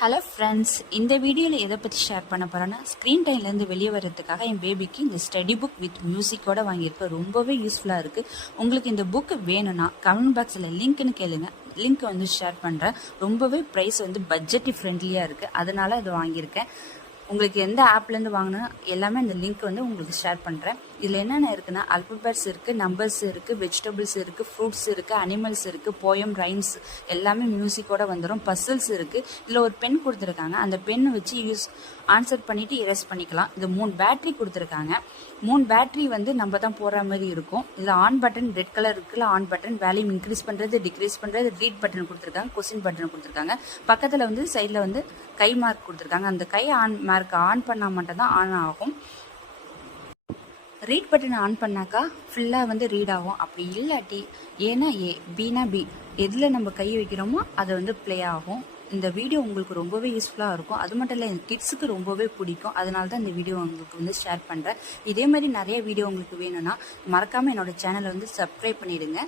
Hello friends, இந்த வீடியோவில் எதை பற்றி ஷேர் பண்ண போகிறேன்னா, ஸ்க்ரீன் டைம்லேருந்து வெளியே வர்றதுக்காக என் பேபிக்கு இந்த ஸ்டடி புக் வித் மியூசிக்கோடு வாங்கியிருக்கேன். ரொம்பவே யூஸ்ஃபுல்லாக இருக்குது. உங்களுக்கு இந்த புக்கு வேணும்னா கமெண்ட் பாக்ஸில் லிங்க்னு கேளுங்க, லிங்க் ஷேர் பண்ணுறேன். ரொம்பவே ப்ரைஸ் பட்ஜெட் ஃப்ரெண்ட்லியாக இருக்குது, அதனால் இது வாங்கியிருக்கேன். உங்களுக்கு எந்த ஆப்லேருந்து வாங்கினா எல்லாமே அந்த லிங்க் உங்களுக்கு ஷேர் பண்ணுறேன். இதில் என்னென்ன இருக்குன்னா, அல்பபெட்ஸ் இருக்குது, நம்பர்ஸ் இருக்குது, வெஜிடபிள்ஸ் இருக்குது, ஃப்ரூட்ஸ் இருக்குது, அனிமல்ஸ் இருக்குது, போயம், ரைம்ஸ் எல்லாமே மியூசிக்கோடு வந்துடும். பசில்ஸ் இருக்குது. இதில் ஒரு பென் கொடுத்துருக்காங்க. அந்த பெண்ணை வச்சு ஆன்சர் பண்ணிவிட்டு எரேஸ் பண்ணிக்கலாம். இது 3 பேட்ரி கொடுத்துருக்காங்க. 3 பேட்ரி நம்ம தான் போடுற மாதிரி இருக்கும். இதில் ஆன் பட்டன் ரெட் கலர் இருக்குல்ல, ஆன் பட்டன் வேல்யூம் இன்க்ரீஸ் பண்ணுறது, டிக்ரீஸ் பண்ணுறது, ரீட் பட்டன் கொடுத்துருக்காங்க, கொஸ்டின் பட்டன் கொடுத்துருக்காங்க. பக்கத்தில் சைடில் கை மார்க் கொடுத்துருக்காங்க. அந்த கை மார்க் ஆன் பண்ணால் மட்டும்தான் ஆன் ஆகும். ரீட் பட்டன் ஆன் பண்ணாக்கா ஃபுல்லாக ரீட் ஆகும். அப்படி இல்லாட்டி ஏன்னா ஏ, பினா பி, எதில் நம்ம கை வைக்கிறோமோ அதை ப்ளே ஆகும். இந்த வீடியோ உங்களுக்கு ரொம்பவே யூஸ்ஃபுல்லாக இருக்கும். அது மட்டும் இல்லை, என் கிட்ஸுக்கு ரொம்பவே பிடிக்கும். அதனால தான் இந்த வீடியோ உங்களுக்கு ஷேர் பண்ணுறேன். இதே மாதிரி நிறைய வீடியோ உங்களுக்கு வேணும்னா மறக்காமல் என்னோடய சேனலை சப்ஸ்கிரைப் பண்ணிவிடுங்க.